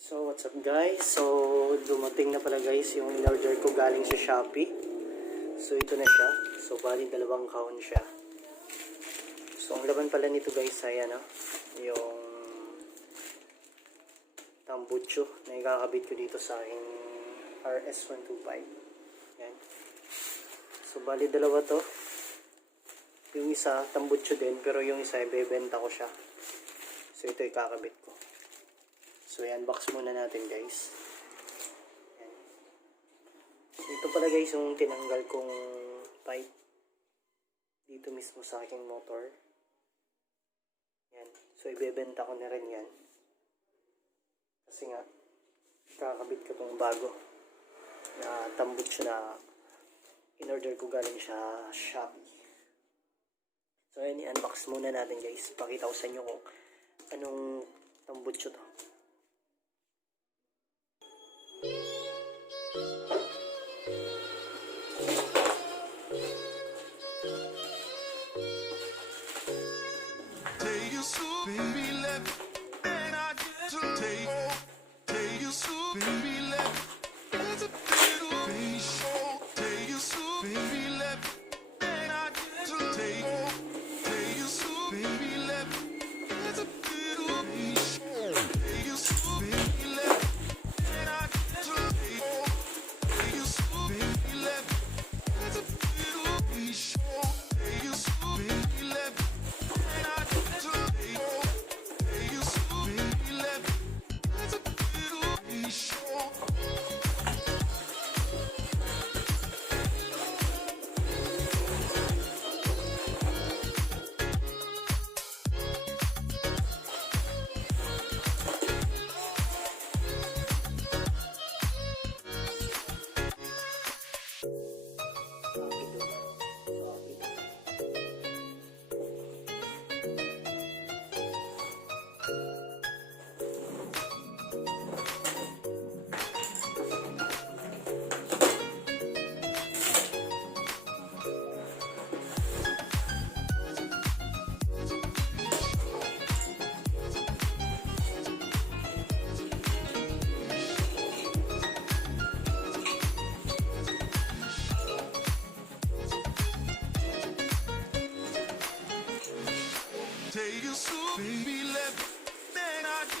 So what's up guys? So dumating na pala guys yung in-order ko galing sa Shopee. So ito na siya. So bali dalawang kahon siya. So ang laman pala nito guys ay ano, yung tambucho na ikakabit ko dito sa aking RS125. Yan. So bali dalawa to. Yung isa tambucho din pero yung isa ibebenta ko siya. So ito ikakabit ko. So i-unbox muna natin guys. Yan. So ito pala guys yung tinanggal kong pipe dito mismo sa aking motor. Yan. So ibebenta ko na rin yan. Kasi nga kakabit ko tong bago na tambucho na in-order ko galing sa Shopee. So yan, i-unbox muna natin guys. Pakita ko sa inyo kung anong tambucho to. Take you so baby left. It's a little baby show. Take you so baby left. Then I take you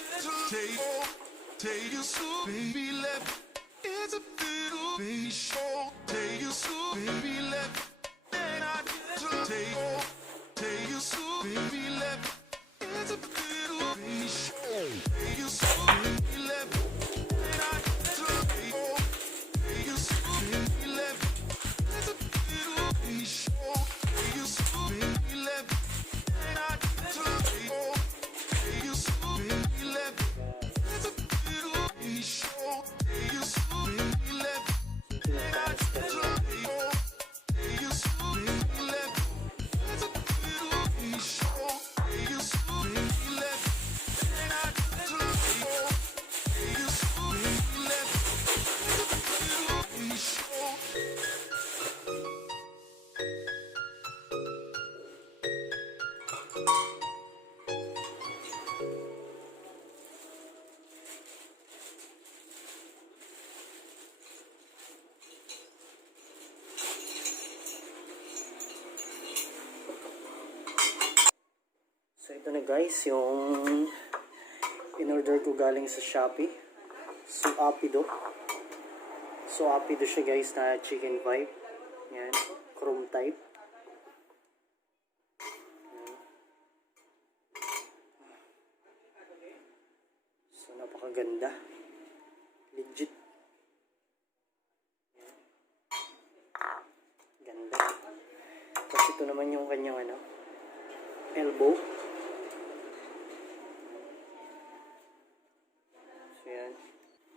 so baby left. It's a little baby show. Take you so baby left. Then I take you so baby left. It's a little baby show. Take you so baby left. Then I take you so baby left. So ito na guys, yung in-order ko galing sa Shopee. So Apido. So Apido siya guys na chicken pipe. Yan, chrome type. So napakaganda. Legit. Yan. Ganda. Tapos ito naman yung kanyang ano, elbow. Ayan.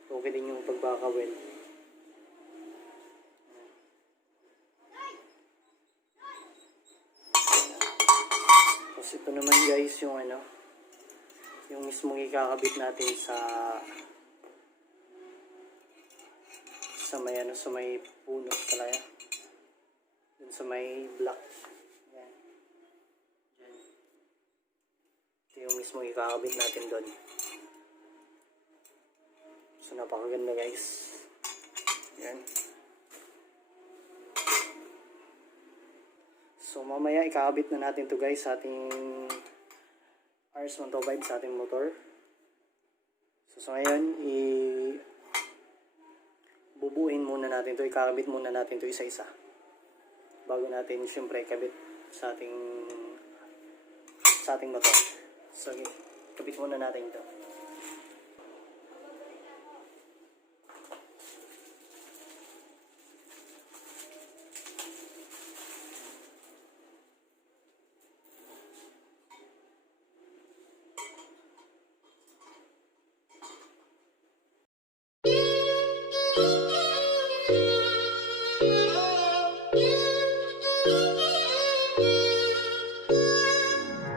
Okay din yung pagbakawin. Tapos ito naman guys yung ano, yung mismong ikakabit natin sa may ano, sa may puno talaga. Dun sa may block. Ayan. Diyan. Ito yung mismong ikakabit natin doon. So napakaganda guys. Yan. So mamaya ikakabit na natin to guys sa ating RS125 sa ating motor. So sa ngayon bubuin muna natin to, ikakabit muna natin to isa-isa bago natin syempre kabit sa ating motor. So okay, kabit muna natin ito.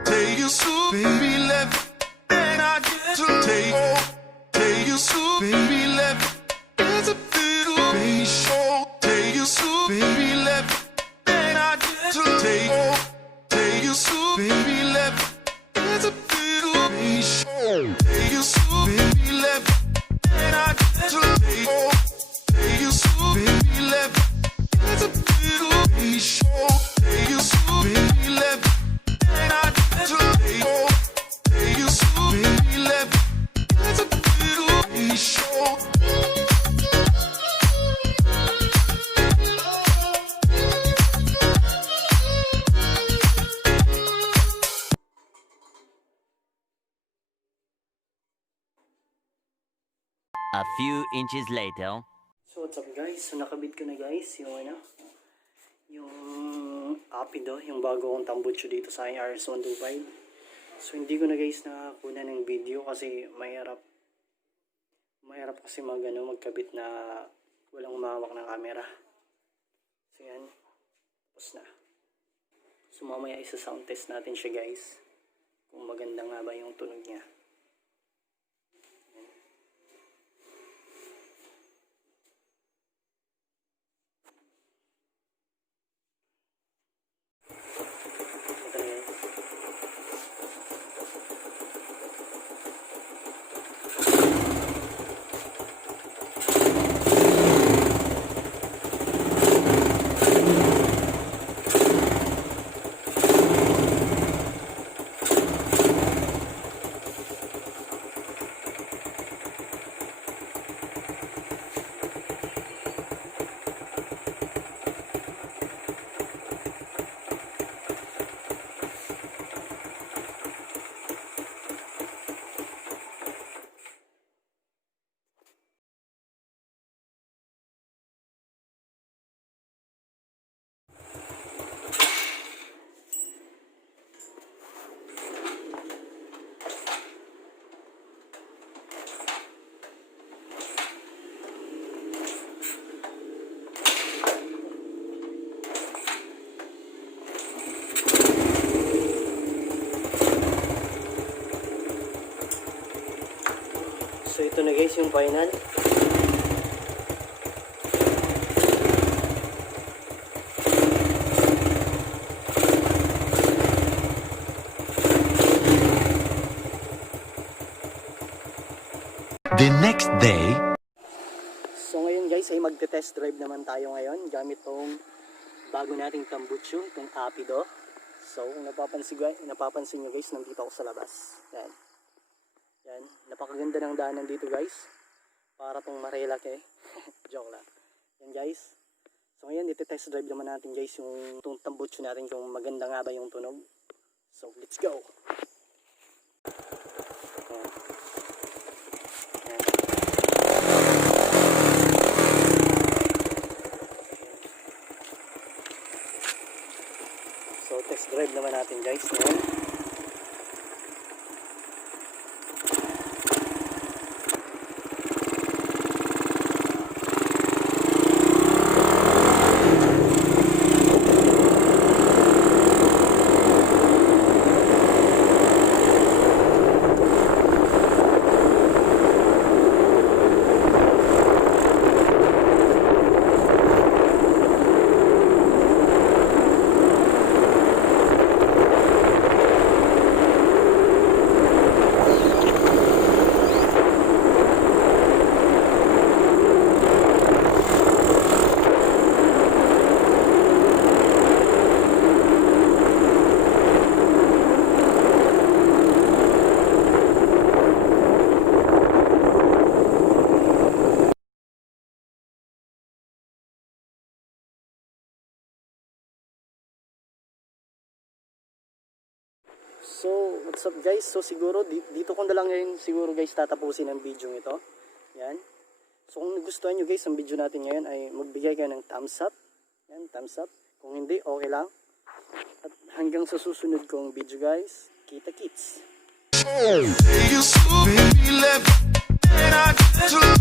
Take you so, baby, left, and I get to take off. Take you so, baby, left, it's a little baby show. Take you so, baby, left, and I get to take off. Take you so, baby, left, it's a little baby show. Take you so, baby, left, and I get to take off. Take you so, baby, left, it's a little baby show. Take you so, baby, left. And I get to take off. Take you so, baby, left. It's a little baby show. A few inches later. So what's up guys? So nakabit ko na guys yung Apido, yung bago kong tambucho dito sa aking RS125. So hindi ko na guys nakakuha ng video kasi mahirap kasi magkabit na walang umawak ng camera. So yan, tapos na. So mamaya isa sound test natin siya guys, kung maganda nga ba yung tunog niya. So ito na guys yung final. The next day. So ngayon guys ay magte-test drive naman tayo ngayon gamit tong bago nating tambucho, itong Apido. So kung napapansin nyo guys, nandito ako sa labas. Yan. Yan, napakaganda ng daanan dito guys. Para tong marilaki. Joke lang. Yan guys. So ngayon, iti-test drive naman natin guys yung tambucho natin kung maganda nga ba yung tunog. So let's go. Yan. Yan. So test drive naman natin guys. Yan. So, what's up guys? So, siguro, dito ko na lang ngayon siguro guys tatapusin ang video ito. Yan. So, kung nagustuhan nyo guys ang video natin ngayon ay magbigay kayo ng thumbs up. Yan, thumbs up. Kung hindi, okay lang. At hanggang sa susunod kong video guys, kita-kits! You so baby left, and I just